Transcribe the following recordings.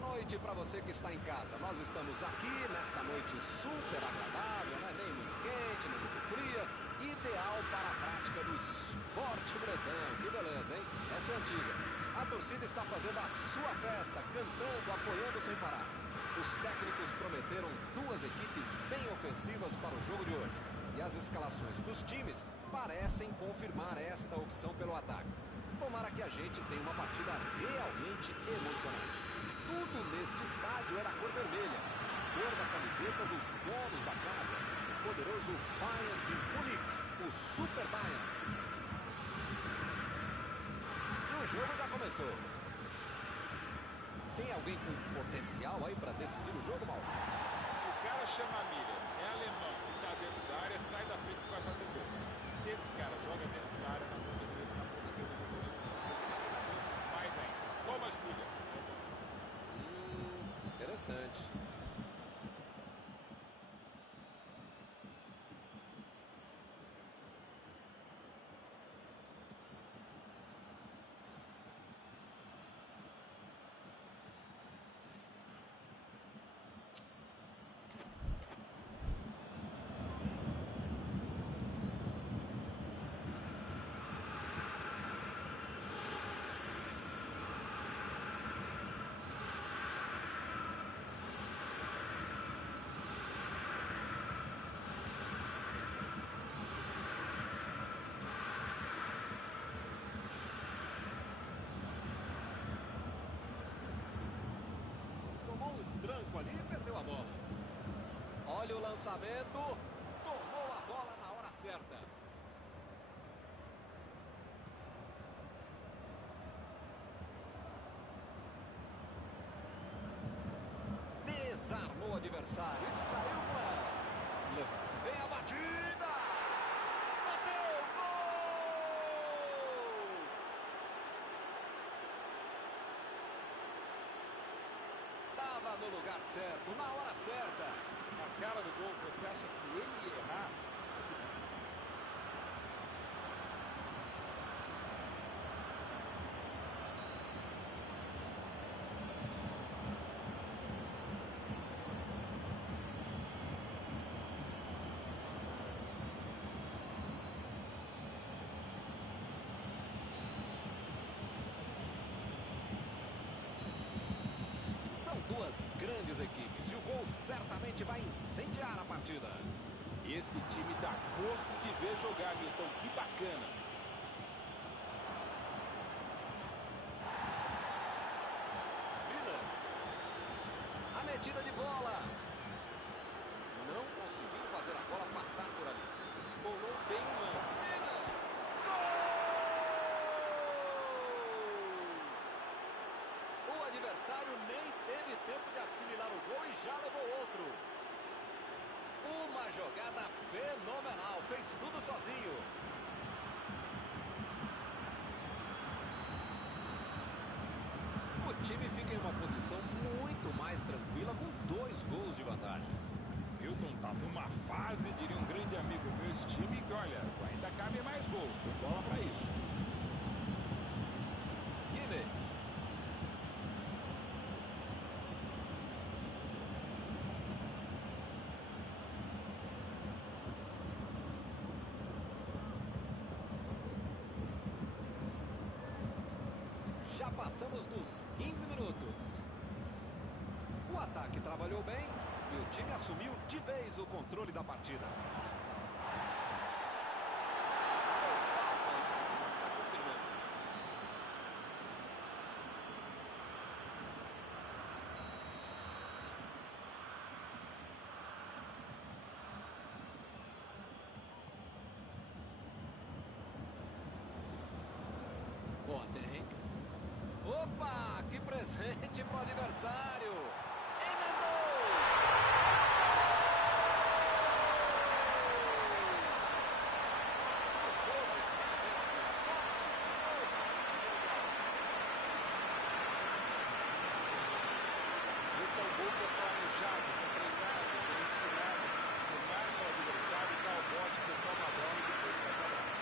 Boa noite para você que está em casa. Nós estamos aqui nesta noite super agradável, né? Nem muito quente, nem muito fria. Ideal para a prática do esporte bretão. Que beleza, hein? Essa é antiga. A torcida está fazendo a sua festa, cantando, apoiando sem parar. Os técnicos prometeram duas equipes bem ofensivas para o jogo de hoje. E as escalações dos times parecem confirmar esta opção pelo ataque. Tomara que a gente tenha uma partida realmente emocionante. Tudo neste estádio é da cor vermelha, cor da camiseta dos donos da casa, o poderoso Bayern de Munique, o Super Bayern. E o jogo já começou. Tem alguém com potencial aí para decidir o jogo, Mauro? Se o cara chama a mira, é alemão e está dentro da área, sai da frente que vai fazer gol. Se esse cara joga dentro da área, na ponta direita, na ponta esquerda do volante, mais ainda. Thomas Müller. Interessante. Tranco ali e perdeu a bola. Olha o lançamento. Tomou a bola na hora certa. Desarmou o adversário e saiu com ela. Vem a batida. Bateu. Gol! Estava no lugar certo, na hora certa. A cara do gol, você acha que ele ia errar? São duas grandes equipes e o gol certamente vai incendiar a partida. Esse time dá gosto de ver jogar, Milton. Que bacana. Miller. A metida de bola. Não conseguiu fazer a bola passar por ali. Bolou bem o lance. Miller. Gol! O adversário nem teve tempo de assimilar o gol e já levou outro. Uma jogada fenomenal. Fez tudo sozinho. O time fica em uma posição muito mais tranquila com 2 gols de vantagem. Milton tá numa fase, diria um grande amigo meu, esse time, que olha, ainda cabe mais gols. Tem bola para isso. Kimmich. Já passamos dos 15 minutos. O ataque trabalhou bem e o time assumiu de vez o controle da partida. Está confirmando. Boateng. Opa, que presente pro adversário. Emendou. Esse é o gol que é planejado, que é treinado, que é ensinado. Você marca o adversário, dá o bote, que toma a bola e depois sai para baixo.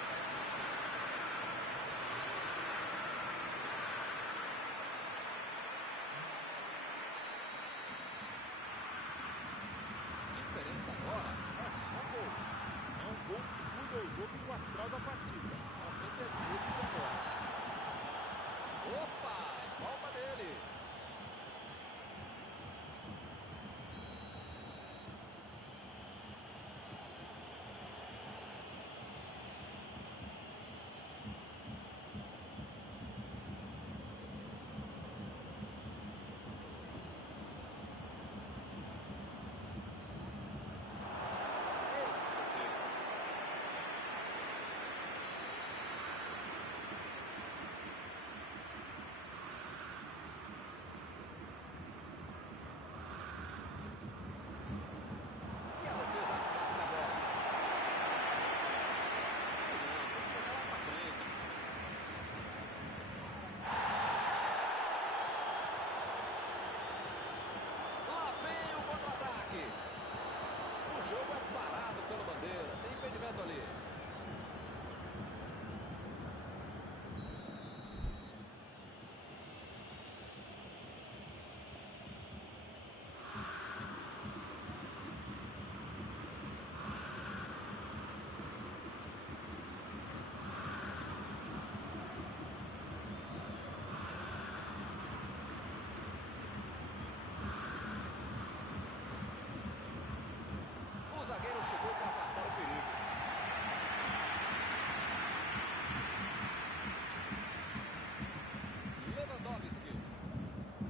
jogo é parado pelo bandeira. Tem impedimento ali. O zagueiro chegou para afastar o perigo. Lewandowski.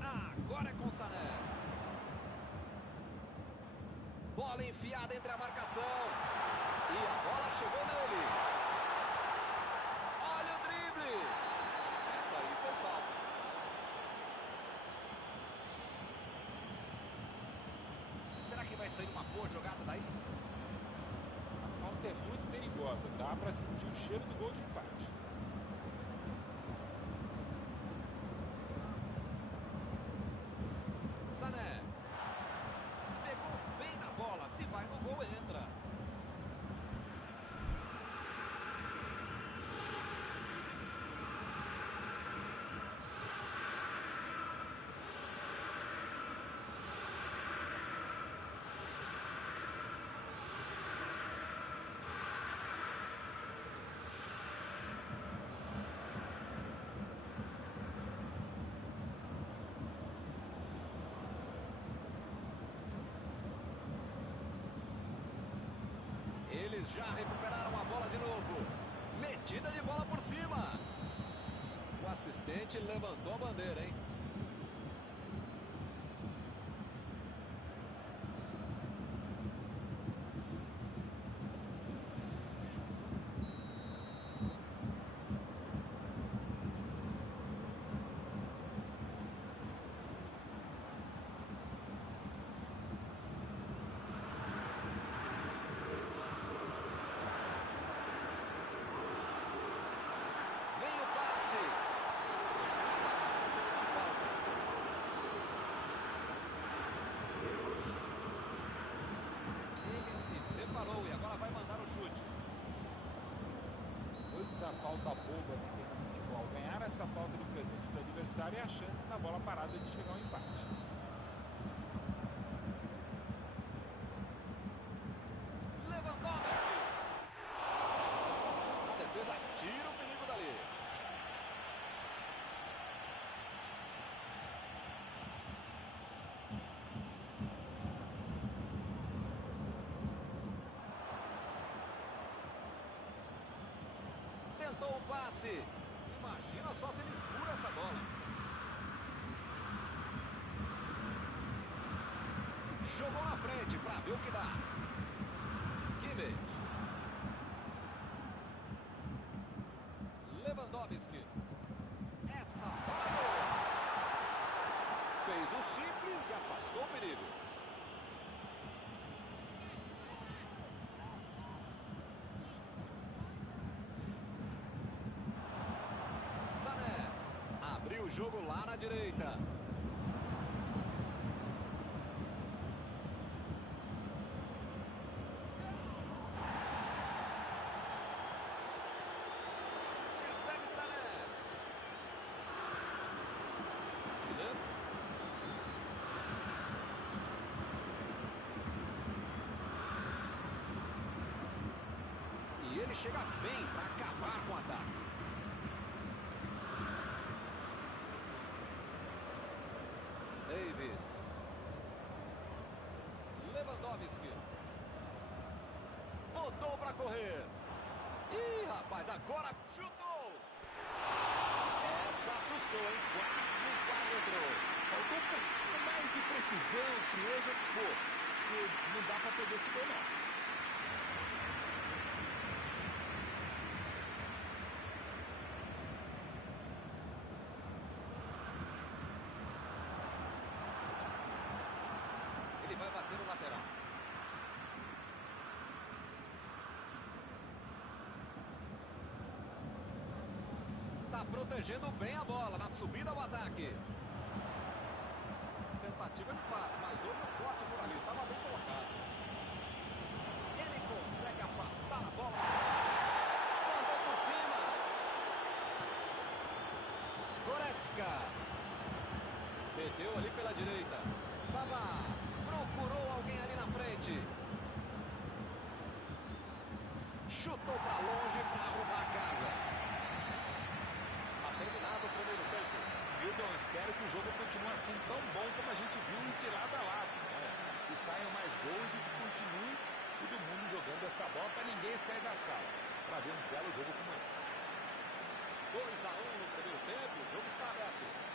Agora é com Sané. Bola enfiada entre a marcação. E a bola chegou nele. Olha o drible. Essa aí foi falta. Será que vai sair uma boa jogada daí? A falta é muito perigosa. Dá para sentir o cheiro do gol de empate. Sané. Pegou bem na bola. Se vai no gol, entra. Eles já recuperaram a bola de novo. Metida de bola por cima. O assistente levantou a bandeira, hein? Muita falta boba que tem no futebol. Ganhar essa falta de presente do adversário é a chance na bola parada de chegar ao empate. Lewandowski. A defesa tira o perigo dali. Tentou o passe. Imagina só se ele fura essa bola. Jogou na frente para ver o que dá. Kimmich. Lewandowski. Essa bola. Fez o simples e afastou o perigo. Abriu o jogo lá na direita. Recebe Sané. E ele chega bem para acabar com o ataque. Davis. Lewandowski. Botou para correr. Ih, rapaz, agora chutou. Essa assustou, hein? Quase entrou. Faltou um pouquinho mais de precisão, frieza, o que for. Porque não dá para perder esse gol, não. Ele vai bater no lateral. Tá protegendo bem a bola na subida ao ataque. Tentativa de passe, mas houve um corte por ali. Estava bem colocado. Goretzka. Meteu ali pela direita. Pavard procurou alguém ali na frente. Chutou para longe para arrumar a casa. Está terminado o primeiro tempo. Milton, espero que o jogo continue assim tão bom como a gente viu em tirada a lado, né? Que saiam mais gols e que continue todo mundo jogando essa bola para ninguém sair da sala. Para ver um belo jogo como esse. 2-1 no primeiro tempo, o jogo está aberto.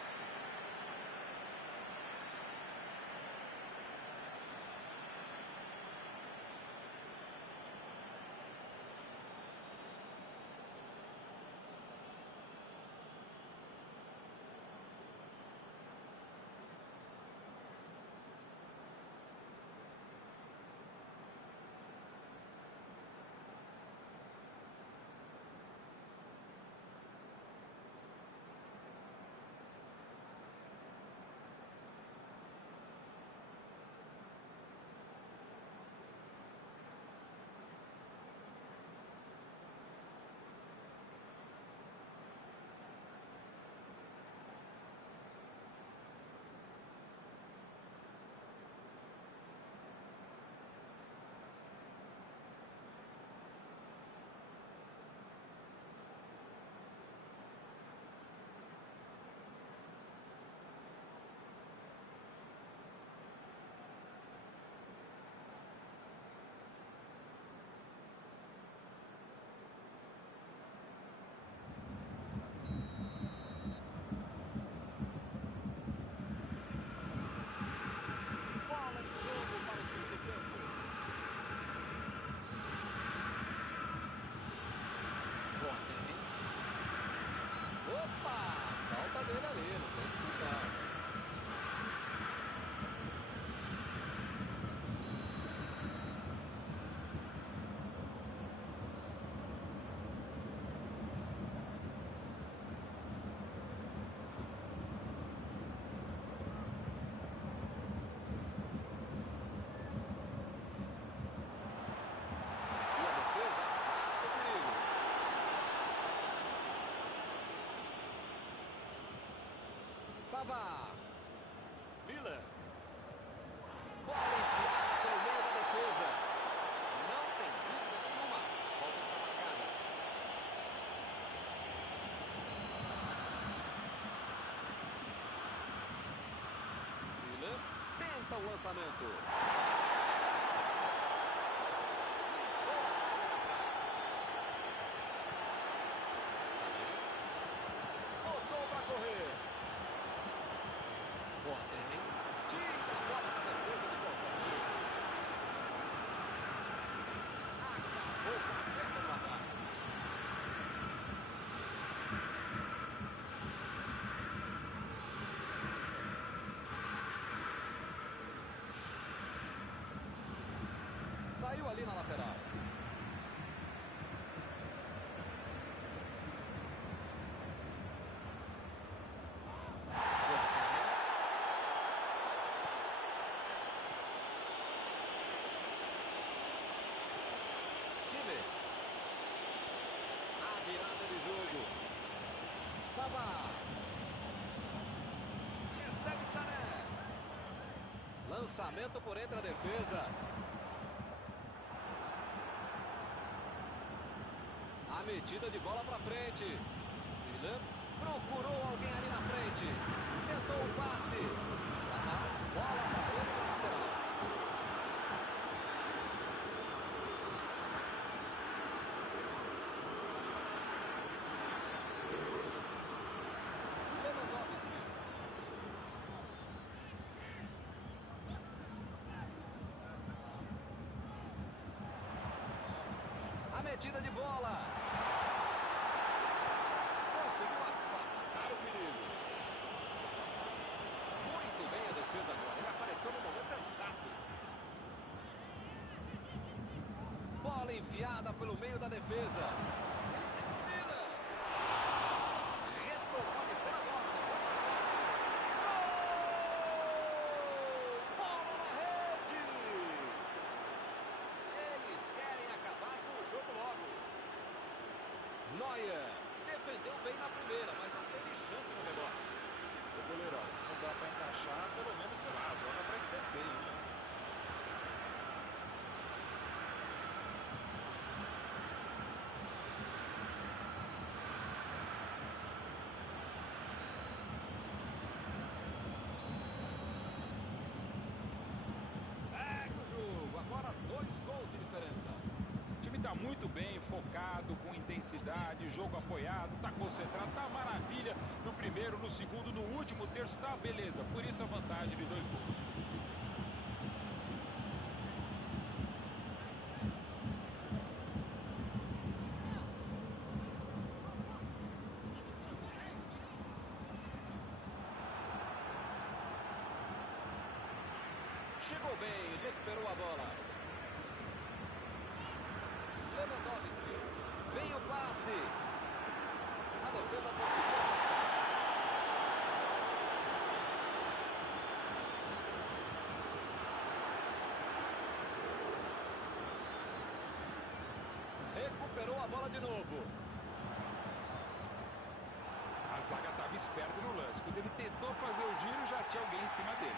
Pavard. Miller. Bola enfiada pelo meio da defesa. Não tem dúvida nenhuma. Falta está marcada. Miller tenta o lançamento. Botou para correr. Tira a bola da defesa de qualquer jeito. Acabou com a festa no ataque. Saiu ali na lateral. A virada de jogo. Pavard. Recebe Sané. Lançamento por entre a defesa. A metida de bola para frente. Miller procurou alguém ali na frente. Tentou o passe. Bola para ele no lateral. Lewandowski. A metida de bola. Conseguiu afastar o perigo. Muito bem a defesa agora. Ele apareceu no momento exato. Bola enfiada pelo meio da defesa. Miller. Retomou de cena agora. Gol! Bola na rede. Eles querem acabar com o jogo logo. Neuer defendeu bem na primeira, mas não teve chance no rebote. Goleirão, se não dá para encaixar, pelo menos, sei lá, joga para escanteio, né? Segue o jogo. Agora 2 gols de diferença. O time está muito bem, focado, com intensidade, jogo apoiado, está concentrado, está maravilha no primeiro, no segundo, no último terço, tá beleza. Por isso a vantagem de 2 gols. Chegou bem, recuperou a bola. Lewandowski. Vem o passe. A defesa conseguiu afastar. Recuperou a bola de novo. A zaga estava esperta no lance. Quando ele tentou fazer o giro, já tinha alguém em cima dele.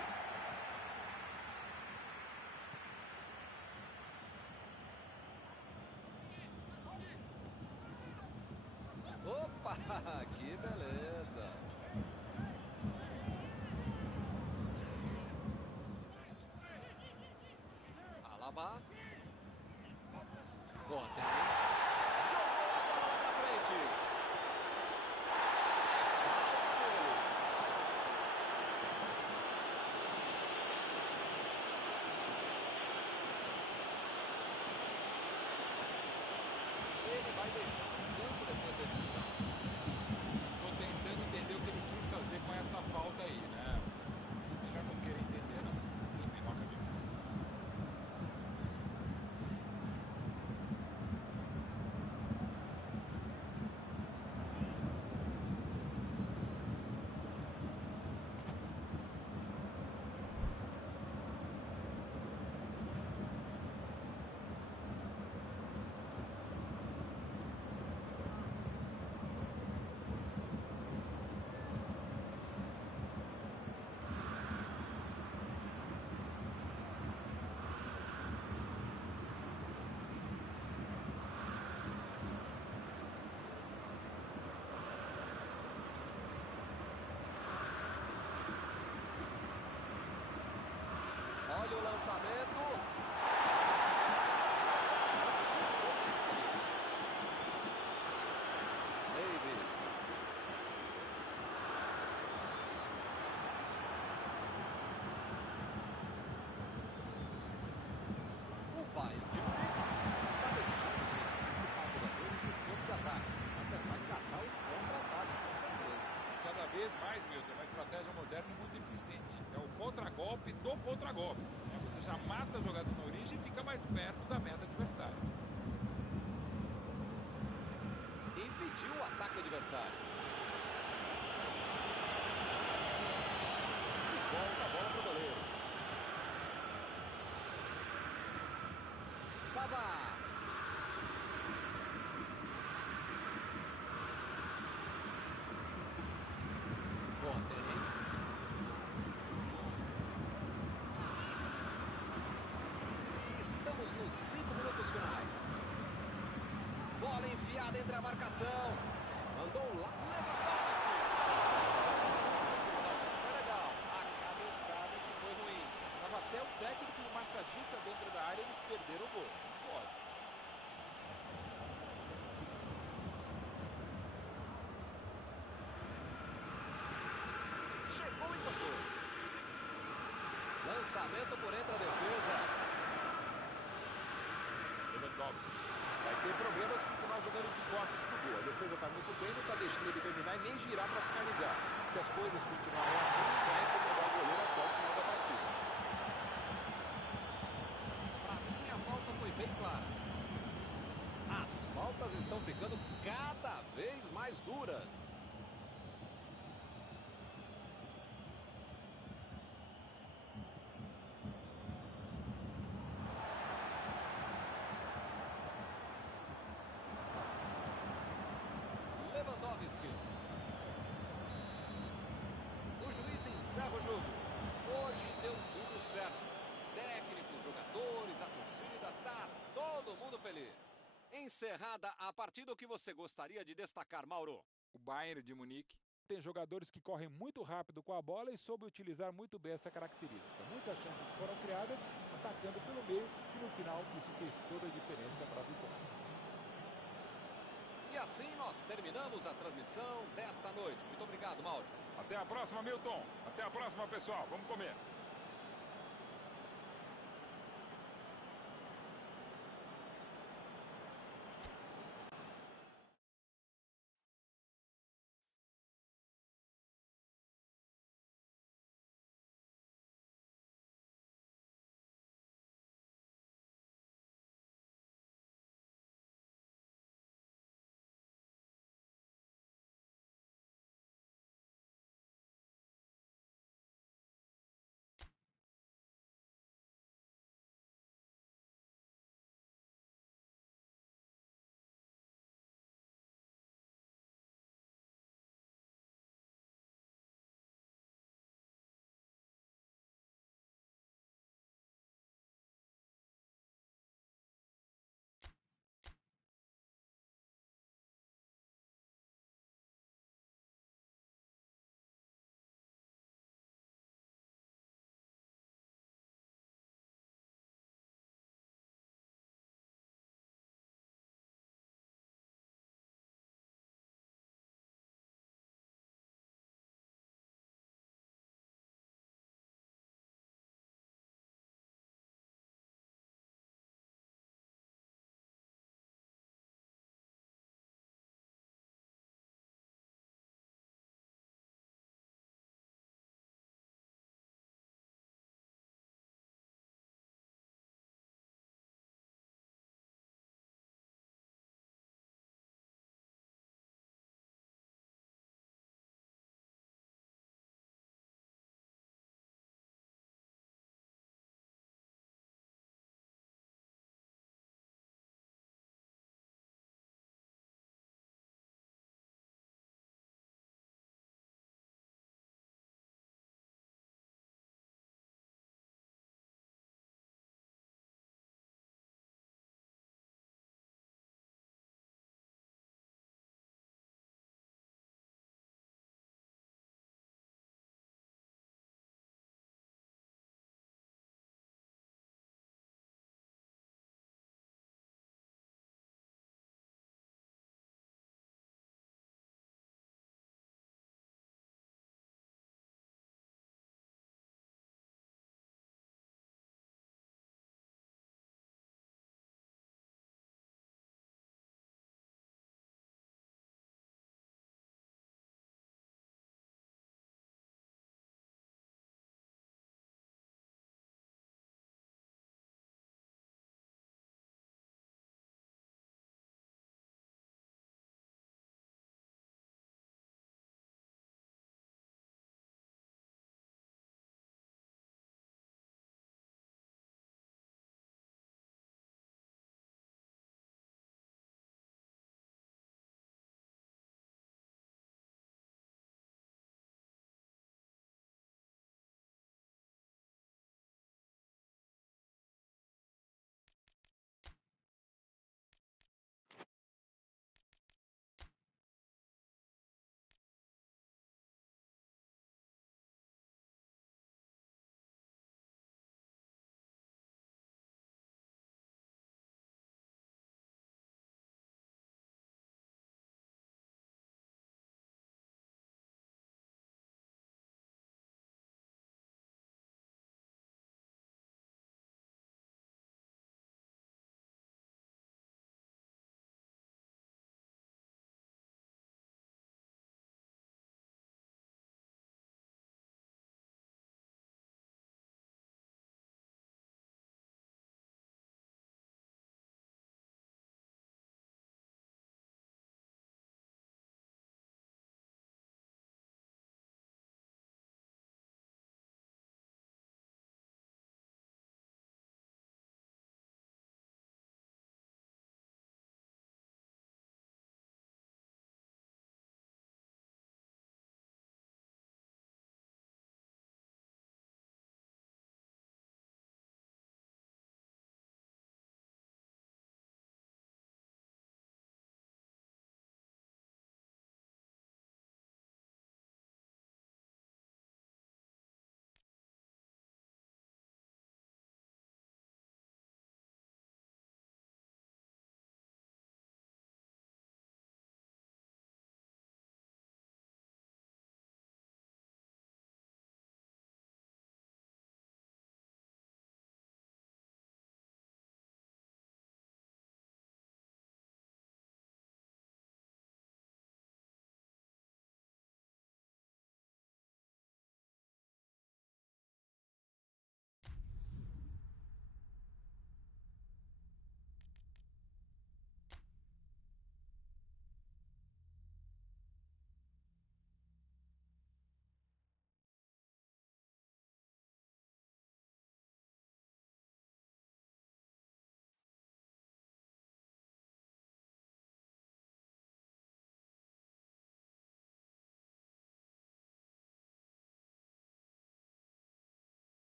Opa, que beleza. Alaba. Boateng. Jogou a bola lá pra frente. Falta dele. Ele vai deixar o campo depois da expulsão. Tô tentando entender o que ele quis fazer com essa falta aí, né? Melhor não querer entender, não. Menor caminho. Olha o lançamento. Davis. O Bayern de Munique está deixando seus principais jogadores no campo de ataque. Até vai catar o contra-ataque, com certeza. Cada vez mais, Milton, é uma estratégia moderna e muito eficiente. É o contra-golpe do contra-golpe. Você já mata a jogada na origem e fica mais perto da meta adversária. Impediu o ataque adversário. E volta a bola para o goleiro. Pavard. Boateng. Estamos nos 5 minutos finais. Bola enfiada entre a marcação. Mandou lá. Lewandowski. Foi legal. A cabeçada que foi ruim. Tava até o técnico e o massagista dentro da área, eles perderam o gol. Não pode. Chegou e cortou. Lançamento por entre a defesa. Lewandowski vai ter problemas se continuar jogando de costas pro gol. A defesa tá muito bem, não tá deixando ele dominar e nem girar para finalizar. Se as coisas continuarem assim, vai incomodar o goleiro até o final da partida. Para mim, a falta foi bem clara. As faltas estão ficando cada vez mais duras. Lewandowski. O certo. Técnicos, jogadores, a torcida, tá todo mundo feliz. Encerrada a partida, o que você gostaria de destacar, Mauro? O Bayern de Munique. Tem jogadores que correm muito rápido com a bola e soube utilizar muito bem essa característica. Muitas chances foram criadas, atacando pelo meio e no final isso fez toda a diferença para a vitória. E assim nós terminamos a transmissão desta noite. Muito obrigado, Mauro. Até a próxima, Milton. Até a próxima, pessoal. Vamos comer.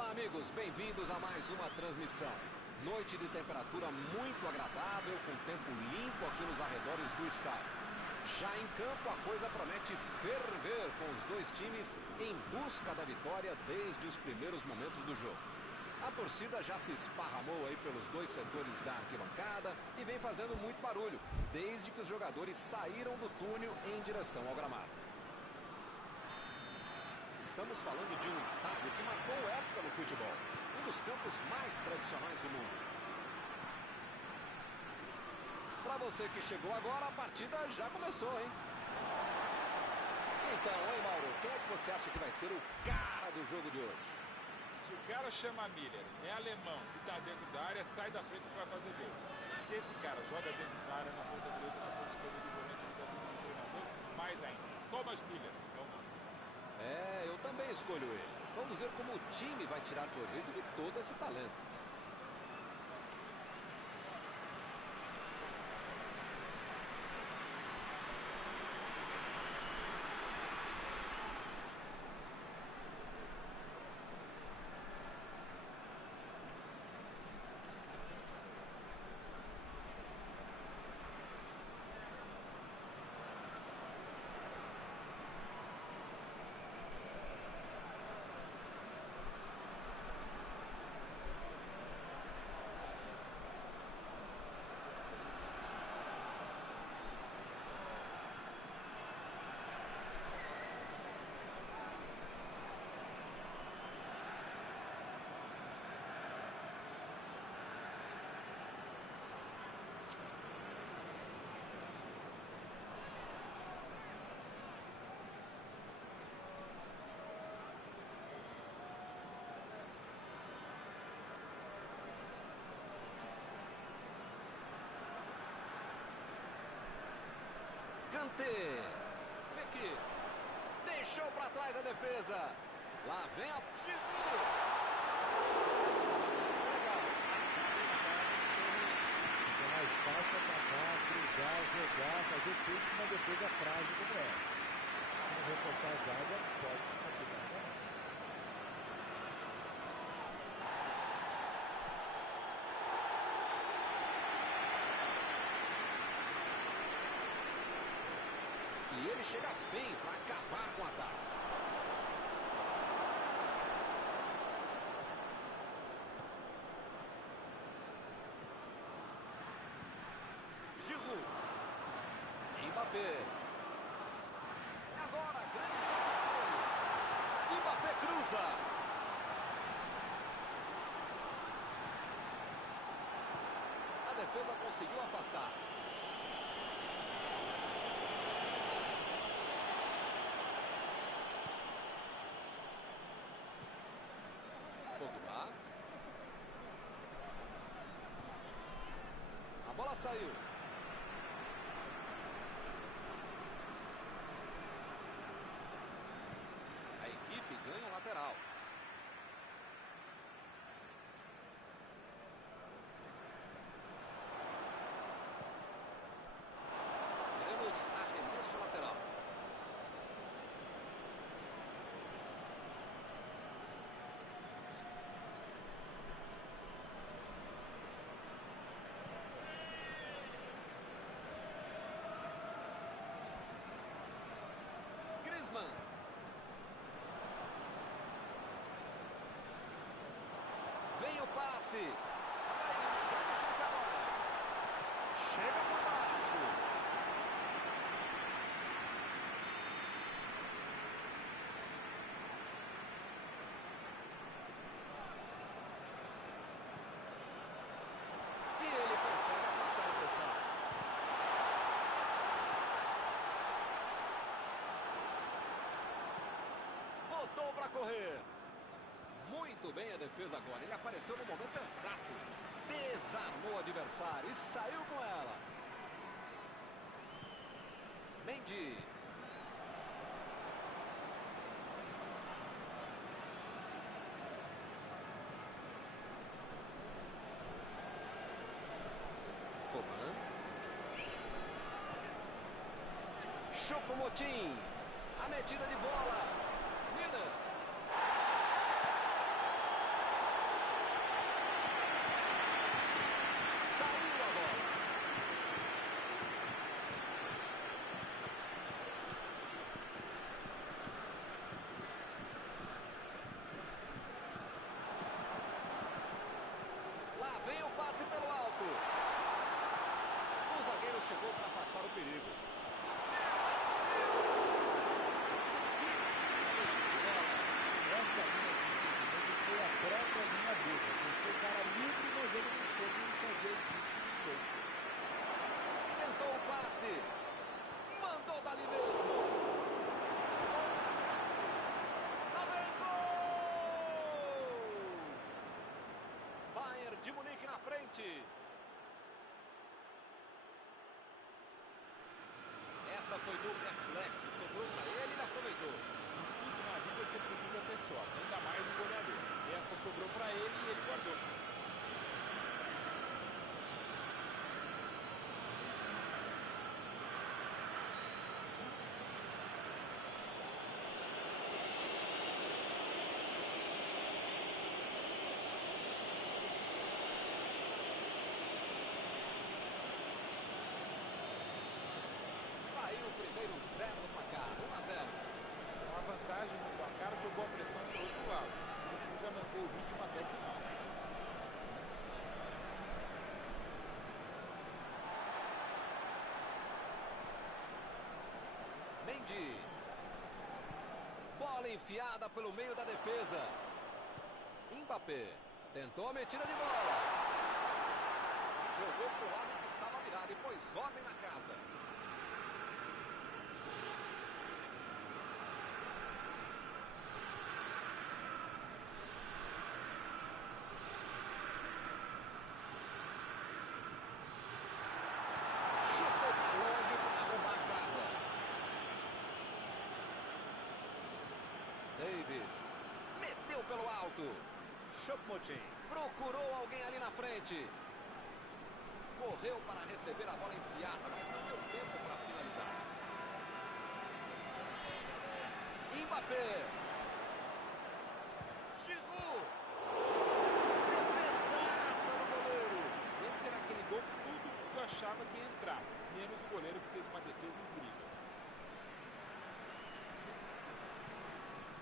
Olá, amigos, bem-vindos a mais uma transmissão. Noite de temperatura muito agradável, com tempo limpo aqui nos arredores do estádio. Já em campo, a coisa promete ferver, com os dois times em busca da vitória desde os primeiros momentos do jogo. A torcida já se esparramou aí pelos dois setores da arquibancada e vem fazendo muito barulho, desde que os jogadores saíram do túnel em direção ao gramado. Estamos falando de um estádio que marcou época no futebol, um dos campos mais tradicionais do mundo. Para você que chegou agora, a partida já começou, hein? Então, hein, Mauro, quem é que você acha que vai ser o cara do jogo de hoje? Se o cara chama Miller, é alemão e está dentro da área, sai da frente que vai fazer gol. Se esse cara joga dentro da área, na ponta direita, na ponta esquerda, do volante, do treinador, mais ainda. Thomas Miller é o nome. Eu também escolho ele. Vamos ver como o time vai tirar proveito de todo esse talento. Kanté. Fekir. Deixou para trás a defesa. Lá vem a Giroud. Legal. É mais fácil atacar, cruzar, jogar, fazer tudo com uma defesa frágil como essa. Se não reforçar a zaga, pode se complicar para nós. E ele chega bem para acabar com o ataque. Giroud. Mbappé. E agora, grande chance dele. Mbappé cruza. A defesa conseguiu afastar. Pogba. A bola saiu. A equipe ganha um lateral. Teremos arremesso lateral. Griezmann. Vem o passe. Olha aí, uma grande chance agora. Chega por baixo. E ele consegue afastar a pressão. Botou para correr. Muito bem a defesa agora. Ele apareceu no momento exato. Desarmou o adversário e saiu com ela. Mendy. Coman. Choupo-Moting. A metida de bola. Miller. passe pelo alto. O zagueiro chegou para afastar o perigo. Essa linha de impedimento foi a própria linha dura. Deixou o cara livre, mas ele não soube fazer disso no gol. Tentou o passe. Mandou dali mesmo. Lá vem gol! Bayern de Munique na frente. Essa foi no reflexo. Sobrou para ele, ele aproveitou. Tudo na vida você precisa ter sorte, ainda mais um goleador. Essa sobrou para ele e ele guardou. Saiu o primeiro 0 no placar. 1-0. Com a vantagem no placar, jogou a pressão para o outro lado. Precisa manter o ritmo até o final. Mendy. Bola enfiada pelo meio da defesa. Mbappé. Tentou a metida de bola. Jogou pro lado que estava virado e pôs ordem na casa. Chutou para longe para arrumar a casa. Davis. Meteu pelo alto. Choupo-Moting. Procurou alguém ali na frente. Correu para receber a bola enfiada, mas não deu tempo para finalizar. Mbappé. Giroud. Defesaça do goleiro. Esse era aquele gol que todo mundo achava que ia entrar, menos o goleiro que fez uma defesa incrível.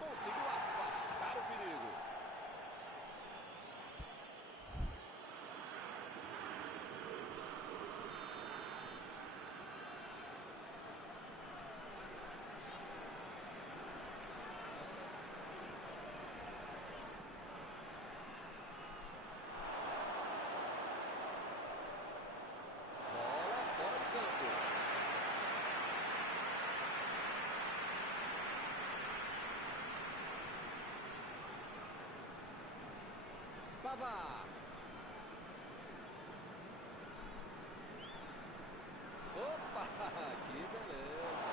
Conseguiu afastar o perigo. Bola fora do campo. Pavard. Opa, que beleza.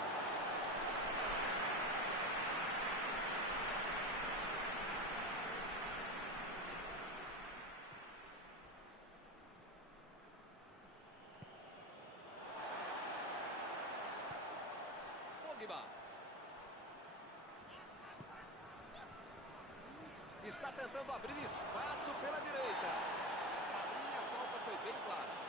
Pogba. Está tentando abrir espaço pela direita. Para mim, a falta foi bem clara.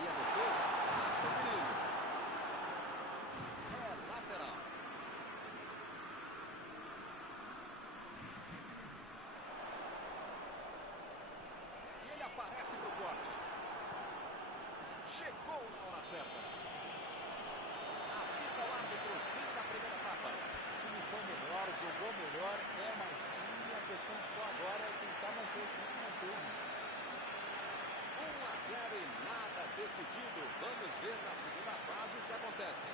E a defesa afasta o perigo. É lateral. E ele aparece pro corte. Chegou na hora certa. Apita o árbitro, fim da primeira etapa. O time foi melhor, jogou melhor, é mais time. A questão só agora é tentar manter o time, manter o ritmo. 1-0 e nada decidido. Vamos ver na segunda fase o que acontece.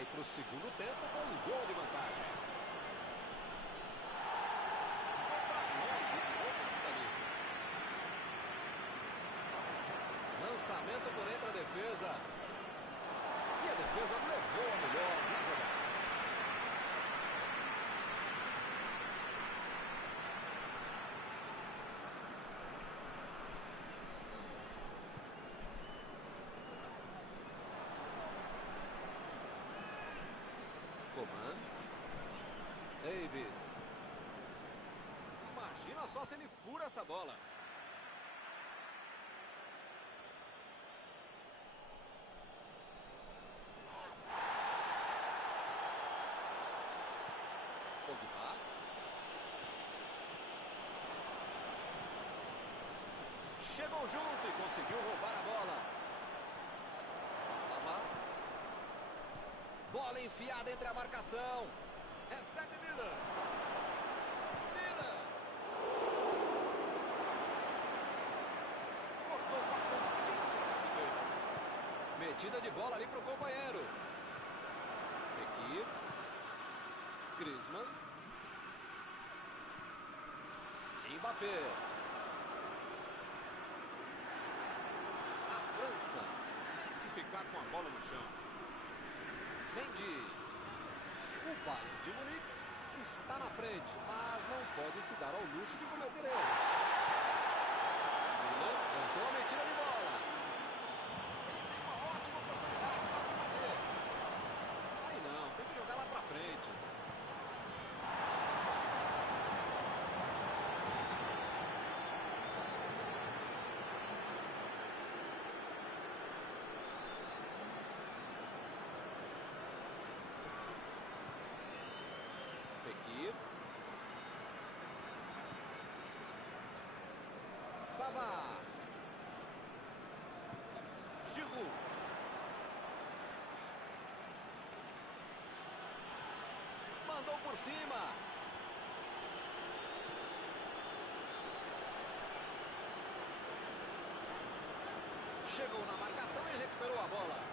vai para o segundo tempo com um gol de vantagem. Lançamento por entre a defesa. E a defesa levou a melhor na jogada. Coman. Davis. Imagina só se ele fura essa bola. Pogba. Chegou junto e conseguiu roubar a bola. Bola enfiada entre a marcação. Recebe Miller. Miller. Cortou com a pontinha. Metida de bola ali para o companheiro. Fekir. Griezmann. Mbappé. A França tem que ficar com a bola no chão. Mendy. O Bayern de Munique está na frente, mas não pode se dar ao luxo de cometer erros. Milan tentou a metida de bola. Ele tem uma ótima oportunidade para bater. Aí não, tem que jogar lá para frente. Fekir. Pavard. Giroud. Mandou por cima. Chegou na marcação e recuperou a bola.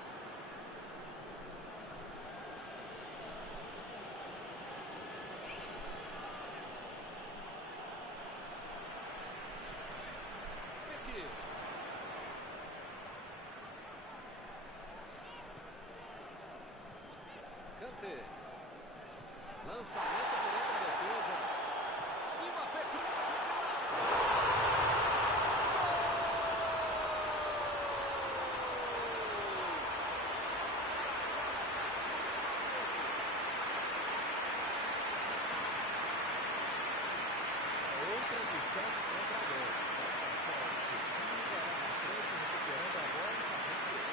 Kanté. Lançamento por entre a defesa. E Mbappé cruza. Outra missão de contra-gol. Marcação excessiva, lá na frente, recuperando a bola e fazendo gol.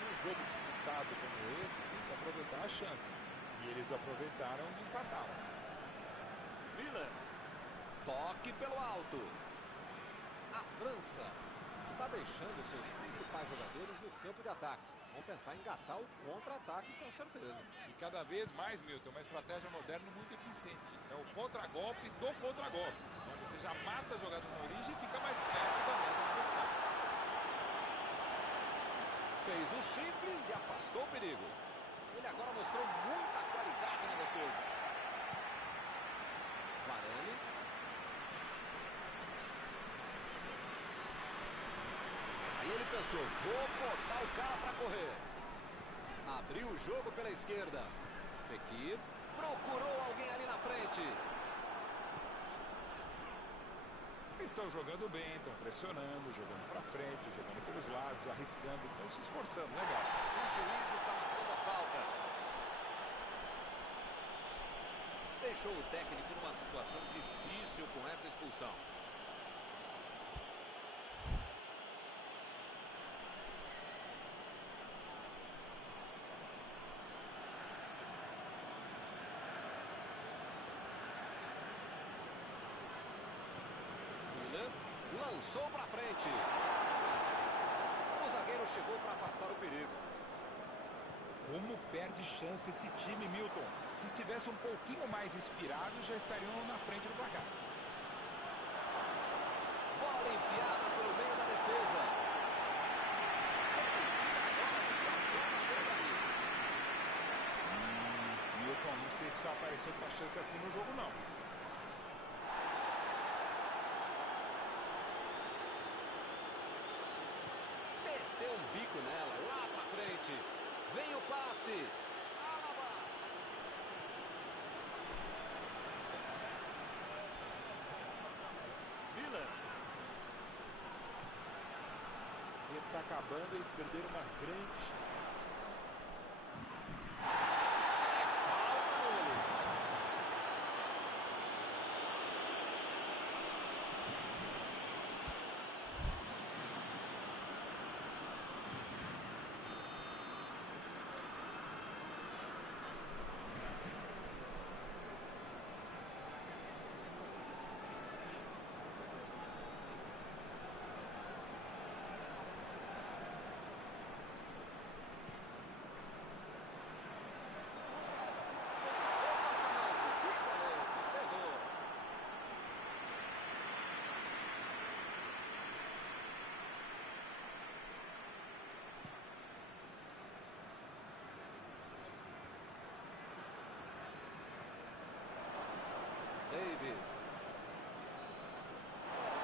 Num jogo disputado como esse, tem que aproveitar as chances. E eles aproveitaram e empataram. Miller. Toque pelo alto. A França está deixando seus principais jogadores no campo de ataque. Vão tentar engatar o contra-ataque com certeza. E cada vez mais, Milton, uma estratégia moderna muito eficiente. É o contra-golpe do contra-golpe. Então você já mata a jogada na origem e fica mais perto da meta do adversário. Fez o simples e afastou o perigo. Ele agora mostrou muita qualidade na defesa. Varane. Aí ele pensou, vou botar o cara para correr. Abriu o jogo pela esquerda. Fekir procurou alguém ali na frente. Estão jogando bem, estão pressionando, jogando para frente, jogando pelos lados, arriscando, estão se esforçando, legal. O juiz está marcando a falta. Deixou o técnico numa situação difícil com essa expulsão. Lançou para frente. O zagueiro chegou para afastar o perigo. Como perde chance esse time, Milton. Se estivesse um pouquinho mais inspirado, já estariam na frente do placar. Bola enfiada pelo meio da defesa. Milton, não sei se vai aparecer outra chance assim no jogo, não. Meteu um bico nela, lá pra frente. Vem o passe. Alaba. Miller. Ele tá acabando, eles perderam uma grande chance. Davis.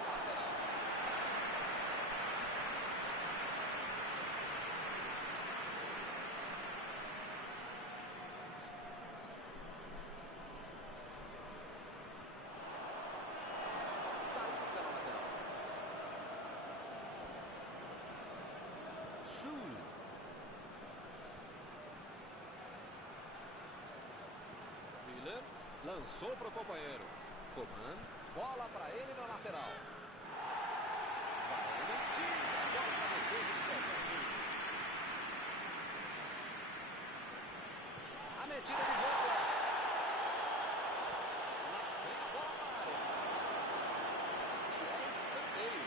Lateral. Saiu pela lateral. Sul. Miller lançou para o companheiro. Coman, bola para ele na lateral. Vai ele, tira a bola para a defesa de qualquer time. A metida de bola. Lá vem a bola para a área. E é escanteio.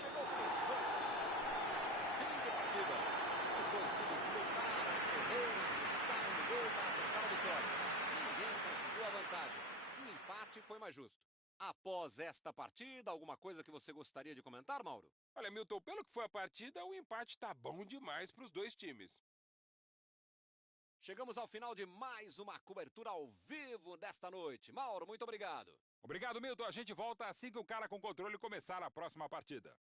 Chegou pressão. Fim de partida. Os dois times lutaram, correram, buscaram no gol para tentar a vitória. Ninguém conseguiu a vantagem. E o empate foi mais justo. Após esta partida, alguma coisa que você gostaria de comentar, Mauro? Olha, Milton, pelo que foi a partida, o empate tá bom demais para os dois times. Chegamos ao final de mais uma cobertura ao vivo desta noite. Mauro, muito obrigado. Obrigado, Milton. A gente volta assim que o cara com controle começar a próxima partida.